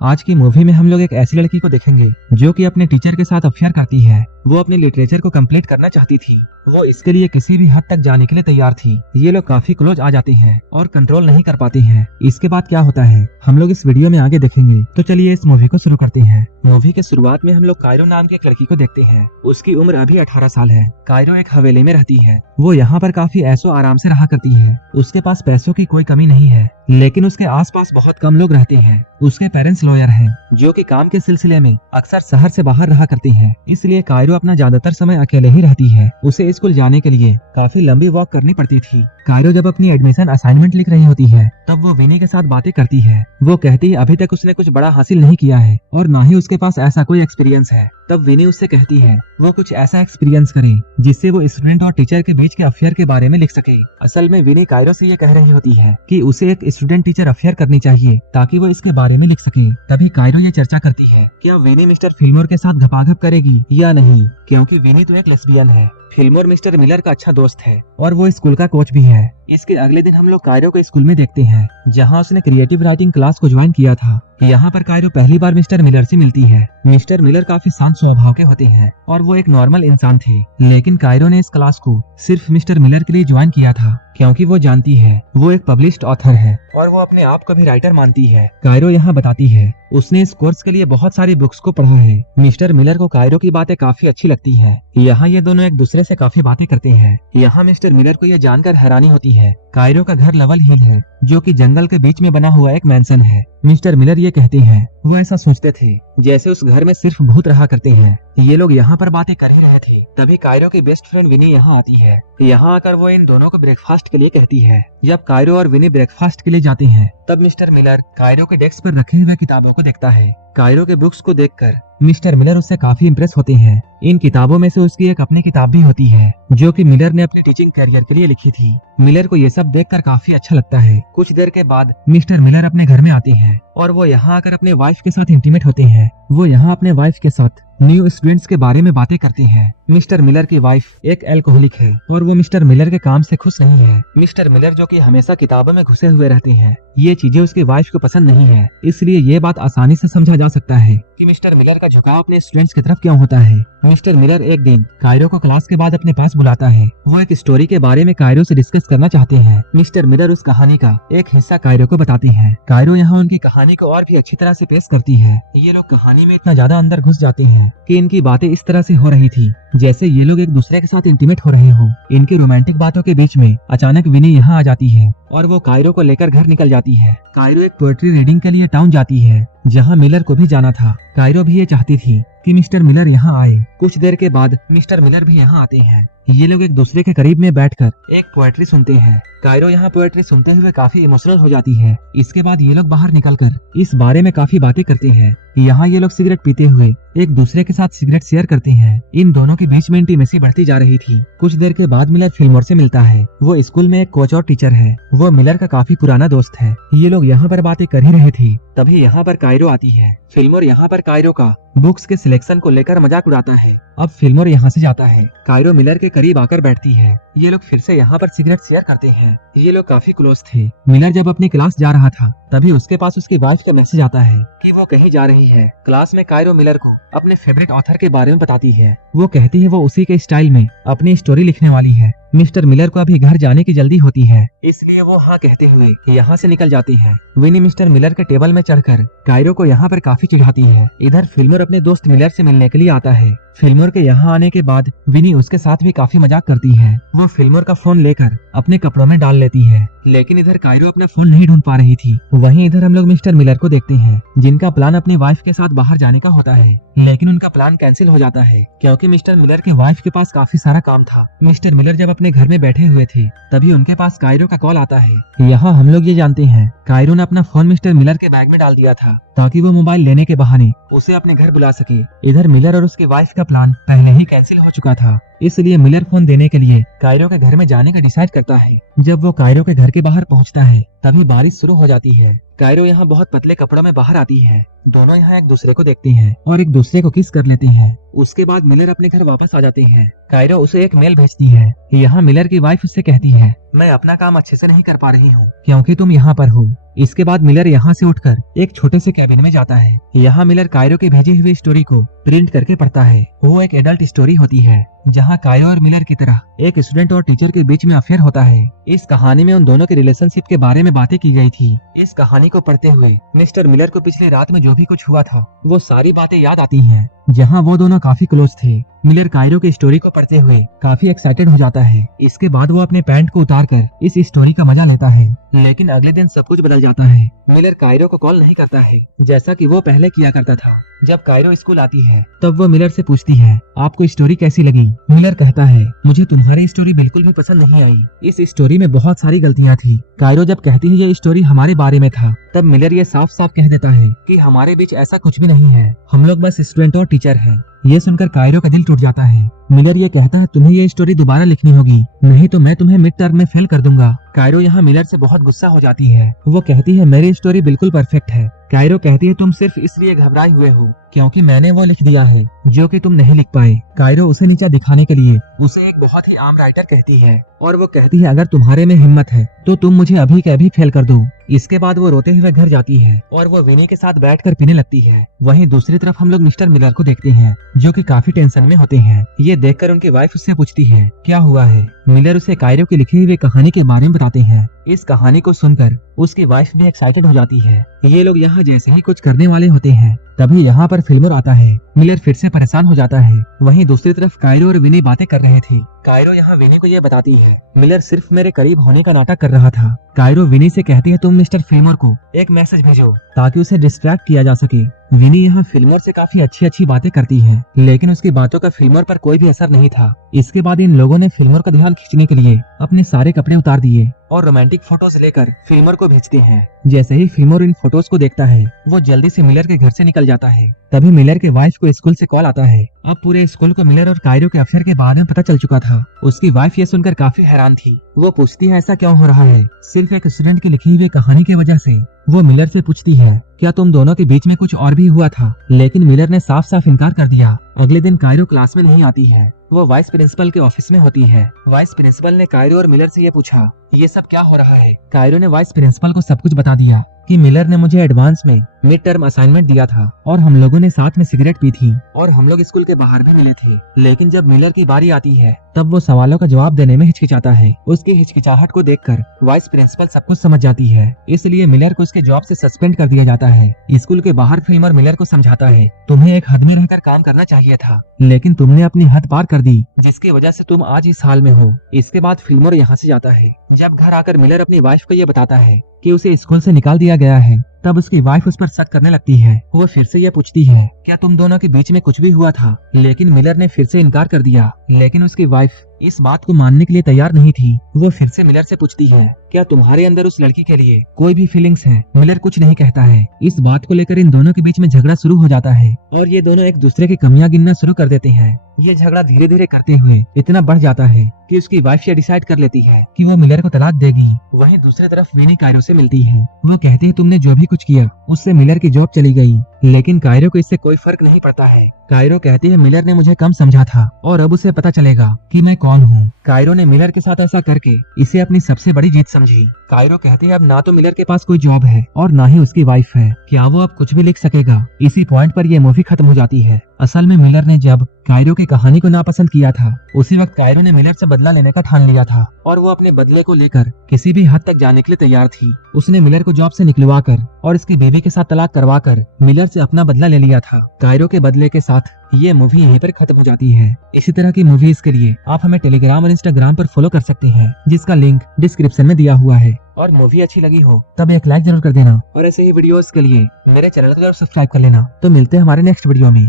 आज की मूवी में हम लोग एक ऐसी लड़की को देखेंगे जो कि अपने टीचर के साथ अफेयर करती है। वो अपने लिटरेचर को कंप्लीट करना चाहती थी। वो इसके लिए किसी भी हद तक जाने के लिए तैयार थी। ये लोग काफी क्लोज आ जाते हैं और कंट्रोल नहीं कर पाते हैं। इसके बाद क्या होता है हम लोग इस वीडियो में आगे देखेंगे। तो चलिए इस मूवी को शुरू करते हैं। मूवी के शुरुआत में हम लोग कायरो नाम की एक लड़की को देखते हैं। उसकी उम्र अभी 18 साल है। कायरो एक हवेली में रहती है। वो यहाँ पर काफी ऐशो आराम से रहा करती है। उसके पास पैसों की कोई कमी नहीं है, लेकिन उसके आसपास बहुत कम लोग रहते हैं। उसके पेरेंट्स लॉयर हैं, जो कि काम के सिलसिले में अक्सर शहर से बाहर रहा करते हैं। इसलिए कायरो अपना ज्यादातर समय अकेले ही रहती है। उसे स्कूल जाने के लिए काफी लंबी वॉक करनी पड़ती थी। कायरो जब अपनी एडमिशन असाइनमेंट लिख रही होती है तब वो विनी के साथ बातें करती है। वो कहती है अभी तक उसने कुछ बड़ा हासिल नहीं किया है और ना ही उसके पास ऐसा कोई एक्सपीरियंस है। तब विनी उससे कहती है वो कुछ ऐसा एक्सपीरियंस करे जिससे वो स्टूडेंट और टीचर के बीच के अफेयर के बारे में लिख सके। असल में विनी कायरो से ये कह रही होती है कि उसे एक स्टूडेंट टीचर अफेयर करनी चाहिए ताकि वो इसके बारे में लिख सके। तभी कायरो ये चर्चा करती है क्या विनी मिस्टर फिल्मोर के साथ घपाघप करेगी या नहीं, क्योंकि विनी तो एक लेस्बियन है। फिल्मोर मिस्टर मिलर का अच्छा दोस्त है और वो स्कूल का कोच भी है। इसके अगले दिन हम लोग कायरो को स्कूल में देखते हैं, जहाँ उसने क्रिएटिव राइटिंग क्लास को ज्वाइन किया था। यहाँ पर कायरो पहली बार मिस्टर मिलर से मिलती है। मिस्टर मिलर काफी शांत स्वभाव के होते हैं और वो एक नॉर्मल इंसान थे, लेकिन कायरो ने इस क्लास को सिर्फ मिस्टर मिलर के लिए ज्वाइन किया था, क्योंकि वो जानती है वो एक पब्लिश्ड ऑथर है और वो अपने आप को भी राइटर मानती है। कायरो यहाँ बताती है उसने इस कोर्स के लिए बहुत सारी बुक्स को पढ़ा है। मिस्टर मिलर को कायरो की बातें काफी अच्छी लगती हैं। यहाँ ये दोनों एक दूसरे से काफी बातें करते हैं। यहाँ मिस्टर मिलर को यह जानकर हैरानी होती है कायरो का घर लवल हिल है, जो कि जंगल के बीच में बना हुआ एक मैंसन है। मिस्टर मिलर ये कहते हैं वो ऐसा सोचते थे जैसे उस घर में सिर्फ भूत रहा करते हैं। ये लोग यहाँ पर बातें कर ही रहे थे, तभी कायरो की बेस्ट फ्रेंड विनी यहाँ आती है। यहाँ आकर वो इन दोनों को ब्रेकफास्ट के लिए कहती है। जब कायरो और विनी ब्रेकफास्ट के लिए जाते हैं तब मिस्टर मिलर कायरो के डेस्क पर रखे हुए किताबों को देखता है। कायरो के बुक्स को देखकर मिस्टर मिलर उससे काफी इम्प्रेस होते हैं। इन किताबों में से उसकी एक अपनी किताब भी होती है, जो कि मिलर ने अपनी टीचिंग करियर के लिए लिखी थी। मिलर को ये सब देखकर काफी अच्छा लगता है। कुछ देर के बाद मिस्टर मिलर अपने घर में आते हैं और वो यहाँ आकर अपने वाइफ के साथ इंटीमेट होते हैं। वो यहाँ अपने वाइफ के साथ न्यू स्टूडेंट्स के बारे में बातें करते हैं। मिस्टर मिलर की वाइफ एक एल्कोहलिक है और वो मिस्टर मिलर के काम से खुश नहीं है। मिस्टर मिलर जो कि हमेशा किताबों में घुसे हुए रहते हैं, ये चीजें उसकी वाइफ को पसंद नहीं है। इसलिए ये बात आसानी से समझा जा सकता है कि मिस्टर मिलर का झुकाव अपने स्टूडेंट्स की तरफ क्यों होता है। मिस्टर मिलर एक दिन कायरो को क्लास के बाद अपने पास बुलाता है। वो एक स्टोरी के बारे में कायरो से डिस्कस करना चाहते हैं। मिस्टर मिलर उस कहानी का एक हिस्सा कायरो को बताती है। कायरो यहाँ उनकी कहानी को और भी अच्छी तरह से पेश करती है। ये लोग कहानी में इतना ज्यादा अंदर घुस जाते हैं कि इनकी बातें इस तरह से हो रही थी जैसे ये लोग एक दूसरे के साथ इंटीमेट हो रहे हो। इनकी रोमांटिक बातों के बीच में अचानक विनी यहाँ आ जाती है और वो कायरो को लेकर घर निकल जाती है। कायरो एक पोएट्री रीडिंग के लिए टाउन जाती है, जहाँ मिलर को भी जाना था। कायरो भी ये चाहती थी कि मिस्टर मिलर यहाँ आए। कुछ देर के बाद मिस्टर मिलर भी यहाँ आते हैं। ये लोग एक दूसरे के करीब में बैठकर एक पोएट्री सुनते हैं। कायरो यहाँ पोएट्री सुनते हुए काफी इमोशनल हो जाती है। इसके बाद ये लोग बाहर निकलकर इस बारे में काफी बातें करते हैं। यहाँ ये लोग सिगरेट पीते हुए एक दूसरे के साथ सिगरेट शेयर करते हैं। इन दोनों के बीच में इंटीमेसी बढ़ती जा रही थी। कुछ देर के बाद मिलर फिल्मोर से मिलता है। वो स्कूल में एक कोच और टीचर है। वो मिलर का काफी पुराना दोस्त है। ये लोग यहाँ पर बातें कर ही रहे थे, तभी यहाँ पर कायरो आती है। फिल्मोर यहाँ पर कायरो का बुक्स के सिलेक्शन को लेकर मजाक उड़ाता है। अब फिल्मोर यहाँ से जाता है। कायरो मिलर के करीब आकर बैठती है। ये लोग फिर से यहाँ पर सिगरेट शेयर करते हैं। ये लोग काफी क्लोज थे। मिलर जब अपनी क्लास जा रहा था तभी उसके पास उसकी वाइफ का मैसेज आता है कि वो कहीं जा रही है। क्लास में कायरो मिलर को अपने फेवरेट ऑथर के बारे में बताती है। वो कहती है वो उसी के स्टाइल में अपनी स्टोरी लिखने वाली है। मिस्टर मिलर को अभी घर जाने की जल्दी होती है, इसलिए वो हाँ कहते हुए यहाँ से निकल जाती है। विनी मिस्टर मिलर के टेबल में चढ़कर कायरो को यहाँ पर काफी चिढ़ाती है। इधर फिल्मोर अपने दोस्त मिलर से मिलने के लिए आता है। फिल्मोर के यहाँ आने के बाद विनी उसके साथ भी काफी मजाक करती है। वो फिल्मोर का फोन लेकर अपने कपड़ों में डाल लेती है, लेकिन इधर कायरो अपना फोन नहीं ढूंढ पा रही थी। वहीं इधर हम लोग मिस्टर मिलर को देखते हैं, जिनका प्लान अपनी वाइफ के साथ बाहर जाने का होता है, लेकिन उनका प्लान कैंसिल हो जाता है क्योंकि मिस्टर मिलर की वाइफ के पास काफी सारा काम था। मिस्टर मिलर जब अपने घर में बैठे हुए थे तभी उनके पास कायरो का कॉल आता है। यहाँ हम लोग ये जानते हैं कायरो ने अपना फोन मिस्टर मिलर के बैग में डाल दिया था ताकि वो मोबाइल लेने के बहाने उसे अपने घर बुला सके। इधर मिलर और उसकी वाइफ का प्लान पहले ही कैंसिल हो चुका था, इसलिए मिलर फोन देने के लिए कायरो के घर में जाने का डिसाइड करता है। जब वो कायरो के घर के बाहर पहुंचता है तभी बारिश शुरू हो जाती है। कायरो यहाँ बहुत पतले कपड़ों में बाहर आती है। दोनों यहाँ एक दूसरे को देखती हैं और एक दूसरे को किस कर लेती हैं। उसके बाद मिलर अपने घर वापस आ जाते हैं। कायरो उसे एक मेल भेजती है। यहाँ मिलर की वाइफ उससे कहती है, मैं अपना काम अच्छे से नहीं कर पा रही हूँ क्योंकि तुम यहाँ पर हो। इसके बाद मिलर यहाँ से उठकर एक छोटे से कैबिन में जाता है। यहाँ मिलर कायरो की भेजी हुई स्टोरी को प्रिंट करके पढ़ता है। वो एक एडल्ट स्टोरी होती है जहाँ कायरो और मिलर की तरह एक स्टूडेंट और टीचर के बीच में अफेयर होता है। इस कहानी में उन दोनों के रिलेशनशिप के बारे में बातें की गई थी। इस कहानी को पढ़ते हुए मिस्टर मिलर को पिछली रात में जो भी कुछ हुआ था वो सारी बातें याद आती हैं, जहाँ वो दोनों काफी क्लोज थे। मिलर कायरो की स्टोरी को पढ़ते हुए काफी एक्साइटेड हो जाता है। इसके बाद वो अपने पैंट को उतार कर इस स्टोरी का मजा लेता है। लेकिन अगले दिन सब कुछ बदल जाता है। मिलर कायरो को कॉल नहीं करता है जैसा कि वो पहले किया करता था। जब कायरो स्कूल आती है तब वो मिलर से पूछती है, आपको स्टोरी कैसी लगी? मिलर कहता है, मुझे तुम्हारी स्टोरी बिल्कुल भी पसंद नहीं आई। इस स्टोरी में बहुत सारी गलतियाँ थी। कायरो जब कहती है ये स्टोरी हमारे बारे में था तब मिलर ये साफ साफ कह देता है कि हमारे बीच ऐसा कुछ भी नहीं है, हम लोग बस स्टूडेंट और टीचर हैं। ये सुनकर कायरो का दिल टूट जाता है। मिलर ये कहता है, तुम्हें ये स्टोरी दोबारा लिखनी होगी, नहीं तो मैं तुम्हें मिड टर्म में फेल कर दूंगा। कायरो यहाँ मिलर से बहुत गुस्सा हो जाती है। वो कहती है, मेरी स्टोरी बिल्कुल परफेक्ट है। कायरो कहती है, तुम सिर्फ इसलिए घबराए हुए हो क्योंकि मैंने वो लिख दिया है जो कि तुम नहीं लिख पाए। कायरो उसे नीचा दिखाने के लिए उसे एक बहुत ही आम राइटर कहती है और वो कहती है, अगर तुम्हारे में हिम्मत है तो तुम मुझे अभी के अभी फेल कर दो। इसके बाद वो रोते हुए घर जाती है और वो विनी के साथ बैठकर पीने लगती है। वहीं दूसरी तरफ हम लोग मिस्टर मिलर को देखते हैं जो कि काफी टेंशन में होते हैं। ये देखकर उनकी वाइफ उससे पूछती है, क्या हुआ है? मिलर उसे कायरो की लिखी हुई कहानी के बारे में बताते हैं। इस कहानी को सुनकर उसकी वाइफ भी एक्साइटेड हो जाती है। ये लोग यहाँ जैसे ही कुछ करने वाले होते हैं तभी यहाँ पर फिल्मर आता है। मिलर फिर से परेशान हो जाता है। वहीं दूसरी तरफ कायरो और विनी बातें कर रहे थे। कायरो यहाँ विनी को ये बताती है, मिलर सिर्फ मेरे करीब होने का नाटक कर रहा था। कायरो विनी से कहती है, तुम मिस्टर फिल्मर को एक मैसेज भेजो ताकि उसे डिस्ट्रैक्ट किया जा सके। विनी यहाँ फिल्मर से काफी अच्छी बातें करती है लेकिन उसकी बातों का फिल्मर पर कोई भी असर नहीं था। इसके बाद इन लोगों ने फिल्मर का ध्यान खींचने के लिए अपने सारे कपड़े उतार दिए और रोमांटिक फोटोज लेकर फिल्मर को भेजते हैं। जैसे ही फिल्मर इन फोटोज को देखता है वो जल्दी से मिलर के घर से निकल जाता है। तभी मिलर के वाइफ को स्कूल से कॉल आता है। अब पूरे स्कूल को मिलर और कायरो के अफेयर के बारे में पता चल चुका था। उसकी वाइफ ये सुनकर काफी हैरान थी। वो पूछती है, ऐसा क्यों हो रहा है? सिर्फ एक स्टूडेंट की लिखी हुई कहानी की वजह से। वो मिलर से पूछती है, क्या तुम दोनों के बीच में कुछ और भी हुआ था? लेकिन मिलर ने साफ साफ इनकार कर दिया। अगले दिन कायरो क्लास में नहीं आती है। वो वाइस प्रिंसिपल के ऑफिस में होती है। वाइस प्रिंसिपल ने कायरो और मिलर से ये पूछा, ये सब क्या हो रहा है? कायरो ने वाइस प्रिंसिपल को सब कुछ बता दिया कि मिलर ने मुझे एडवांस में मिड टर्म असाइनमेंट दिया था और हम लोगों ने साथ में सिगरेट पी थी और हम लोग स्कूल के बाहर भी मिले थे। लेकिन जब मिलर की बारी आती है तब वो सवालों का जवाब देने में हिचकिचाता है। उसकी हिचकिचाहट को देखकर वाइस प्रिंसिपल सब कुछ समझ जाती है। इसलिए मिलर को उसके जॉब से सस्पेंड कर दिया जाता है। स्कूल के बाहर फिल्मर मिलर को समझाता है, तुम्हें एक हद में रहकर काम करना चाहिए था लेकिन तुमने अपनी हद पार कर दी जिसकी वजह से तुम आज इस हाल में हो। इसके बाद फिल्मर यहाँ से जाता है। जब घर आकर मिलर अपनी वाइफ को ये बताता है कि उसे स्कूल से निकाल दिया गया है तब उसकी वाइफ उस पर शक करने लगती है। वो फिर से ये पूछती है, क्या तुम दोनों के बीच में कुछ भी हुआ था? लेकिन मिलर ने फिर से इनकार कर दिया। लेकिन उसकी वाइफ इस बात को मानने के लिए तैयार नहीं थी। वो फिर से मिलर से पूछती है, क्या तुम्हारे अंदर उस लड़की के लिए कोई भी फीलिंग्स है? मिलर कुछ नहीं कहता है। इस बात को लेकर इन दोनों के बीच में झगड़ा शुरू हो जाता है और ये दोनों एक दूसरे की कमियां गिनना शुरू कर देते हैं। ये झगड़ा धीरे धीरे करते हुए इतना बढ़ जाता है कि उसकी वाइफ ये डिसाइड कर लेती है कि वो मिलर को तलाक देगी। वहीं दूसरी तरफ विनी कायरो से मिलती है। वो कहती है, तुमने जो भी कुछ किया उससे मिलर की जॉब चली गई। लेकिन कायरो को इससे कोई फर्क नहीं पड़ता है। कायरो कहती है, मिलर ने मुझे कम समझा था और अब उसे पता चलेगा कि मैं कौन हूँ। कायरो ने मिलर के साथ ऐसा करके इसे अपनी सबसे बड़ी जीत समझी। कायरो कहती है, अब ना तो मिलर के पास कोई जॉब है और ना ही उसकी वाइफ है, क्या वो अब कुछ भी लिख सकेगा? इसी पॉइंट पर ये मूवी खत्म हो जाती है। असल में मिलर ने जब कायरो की कहानी को नापसंद किया था उसी वक्त कायरो ने मिलर से बदला लेने का ठान लिया था और वो अपने बदले को लेकर किसी भी हद तक जाने के लिए तैयार थी। उसने मिलर को जॉब से निकलवा कर और इसकी बेबी के साथ तलाक करवा कर मिलर से अपना बदला ले लिया था। कायरो के बदले के साथ ये मूवी यहीं पर खत्म हो जाती है। इसी तरह की मूवीज के लिए आप हमें टेलीग्राम और इंस्टाग्राम पर फॉलो कर सकते हैं जिसका लिंक डिस्क्रिप्शन में दिया हुआ है। और मूवी अच्छी लगी हो तब एक लाइक जरूर कर देना और ऐसे ही वीडियोस के लिए मेरे चैनल को जरूर सब्सक्राइब कर लेना। तो मिलते हैं हमारे नेक्स्ट वीडियो में।